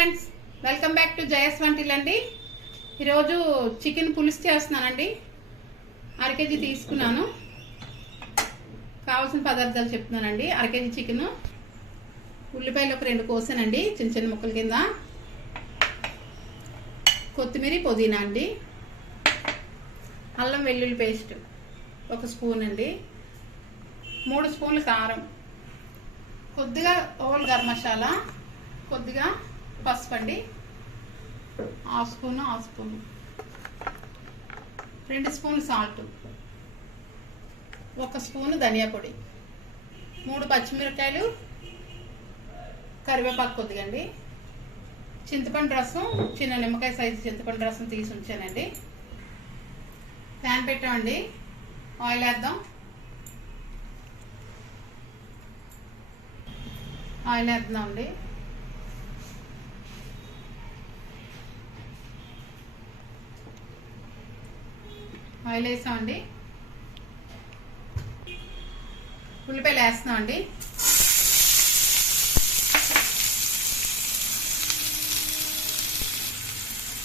Friends, welcome back to జయ స్వంటిల్ అండి. ఈరోజు chicken పులుసు చేస్తున్నానండి. 1/2 kg తీసుకున్నాను. కావాల్సిన పదార్థాలు చెప్తున్నానండి. 1/2 kg చికెన్, ఉల్లిపాయలు ఒక 2 కోసానండి చిన్న చిన్న ముక్కల కింద, కొత్తిమీర పుదీనా అండి, అల్లం వెల్లుల్లి పేస్ట్ 1 స్పూన్ అండి, 3 స్పూన్లు కారం, కొద్దిగా ఓల్ గరం మసాలా, కొద్దిగా పసుపు అండి, 1/2 స్పూను 2 స్పూన్లు సాల్ట్, 1 స్పూను ధనియా పొడి, 3 పచ్చిమిరపకాయలు, కరివేపాకు కొద్దిగా అండి, చింతపండు రసం, చిన్న నిమ్మకాయ సైజు చింతపండు రసం తీసి ఉంచానండి. ప్యాన్ పెట్టామండి, ఆయిల్ వేద్దాం. ఆయిల్ వేద్దామండి. ఆయిల్ వేసామండి. ఉల్లిపాయలు వేస్తున్నామండి.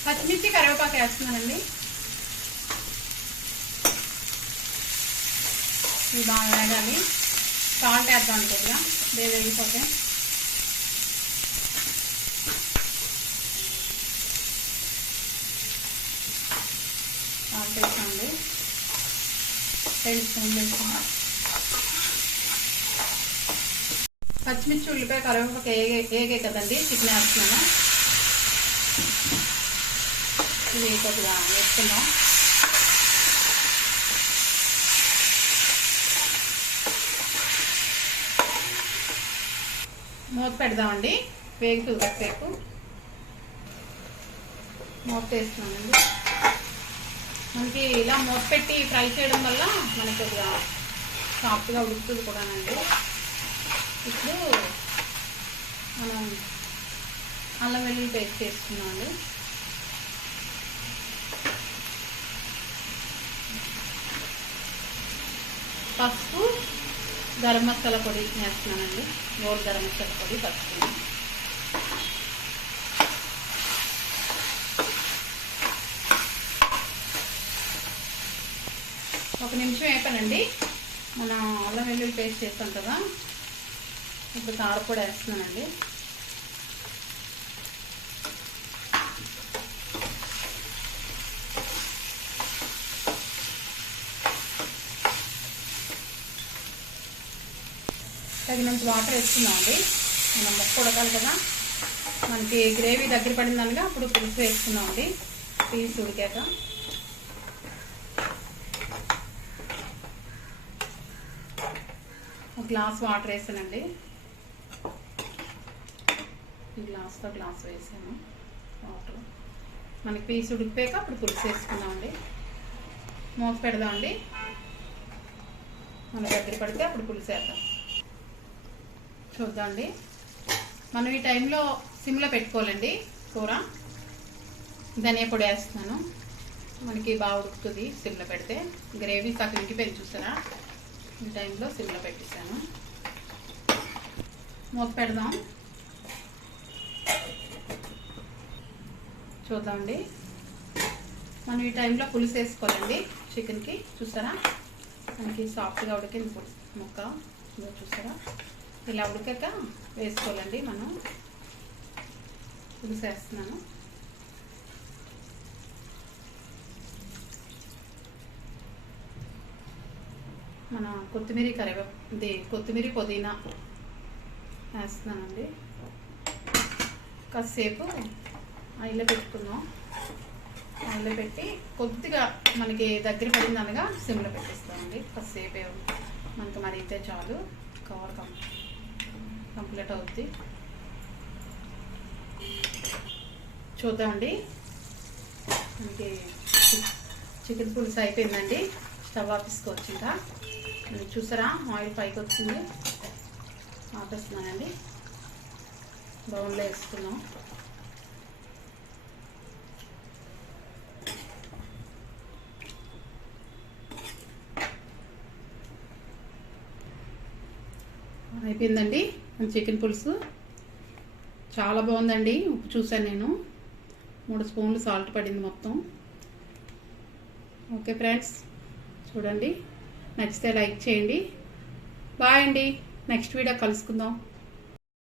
పచ్చిమిర్చి కరివేపాకు వేస్తున్నానండి. ఇవి బాగా వేగాలి. సాల్ట్ వేద్దాం కొద్దిగా, వేగిపోతే. సాల్ట్ వేసామండి, 2 స్పూన్లు వేసాము. పచ్చిమిర్చి ఉల్లిపాయ కరివేపాకు ఏగే కదండి, చికెన్ వేస్తున్నాను. ఇది కొద్దిగా వేసుకుందాం. మూత పెడదామండి, వేగుతుంది కాసేపు. మూత వేస్తున్నామండి. మనకి ఇలా మూత పెట్టి ఫ్రై చేయడం వల్ల మనకి కొద్దిగా సాఫ్ట్గా ఉడుకుతుంది కూడానండి. ఇప్పుడు మనం అల్లం వెల్లుల్లి పేస్ట్ వేసుకున్నామండి. పసుపు, గరం మసాలా పొడి వేస్తున్నానండి. ఓల్ గరం మసాలా పొడి, పసుపు. ఒక నిమిషం వేపానండి. మనం అల్లం వెల్లుల్లి పేస్ట్ చేస్తాం కదా, ఇప్పుడు కారపొడి వేస్తున్నానండి. తగినంత వాటర్ వేసుకున్నామండి. మనం మొక్క ఉడకాలి కదా, మనకి గ్రేవీ దగ్గర పడిందనగా అప్పుడు పులుసు వేసుకున్నామండి. పీస్ ఉడికాక ఒక గ్లాస్ వాటర్ వేసానండి. ఈ గ్లాస్తో గ్లాస్ వేసాను వాటర్. మనకి పీస్ ఉడికిపోయాక అప్పుడు పులుసు వేసుకున్నామండి. మూత పెడదామండి. మన దగ్గర పడితే అప్పుడు పులుసు వేద్దాం. చూద్దామండి. మనం ఈ టైంలో సిమ్లో పెట్టుకోవాలండి కూర. ధనియా పొడి వేస్తున్నాను. మనకి బాగా ఉడుకుతుంది సిమ్లో పెడితే. గ్రేవీ సగం ఇంకిపోయింది చూసారా. ఈ టైంలో సిమ్లో పెట్టేశాను. మూత పెడదాం. చూద్దామండి. మనం ఈ టైంలో పులుసు వేసుకోవాలండి చికెన్కి. చూసారా, మనకి సాఫ్ట్గా ఉడికింది పులుసు ముక్క. చూసారా, ఇలా ఉడికాక వేసుకోవాలండి. మనం పులుసు వేస్తున్నాను. మన కొత్తిమీర పుదీనా వేస్తున్నానండి. కాసేపు ఆయిల్లో పెట్టుకుందాం. ఆయిల్లో పెట్టి కొద్దిగా మనకి దగ్గర పడింది అనగా సిమ్లో పెట్టేస్తామండి. కాసేపు మనకి మరిగితే చాలు, కవర్ కంప్లీట్ అవుద్ది. చూద్దామండి. మనకి చికెన్ పులుసు అయిపోయిందండి. స్టవ్ ఆపేసుకోవచ్చు. ఇంకా మనకి చూసారా, ఆయిల్ పైకి వచ్చింది. ఆపేస్తున్నానండి. బౌన్లో వేసుకున్నాం. అయిపోయిందండి చికెన్ పులుసు. చాలా బాగుందండి. ఉప్పు చూసాను నేను, 3 స్పూన్లు సాల్ట్ పడింది మొత్తం. ఓకే ఫ్రెండ్స్, చూడండి, నచ్చితే లైక్ చేయండి. బాయ్ అండి, నెక్స్ట్ వీడియో కలుసుకుందాం.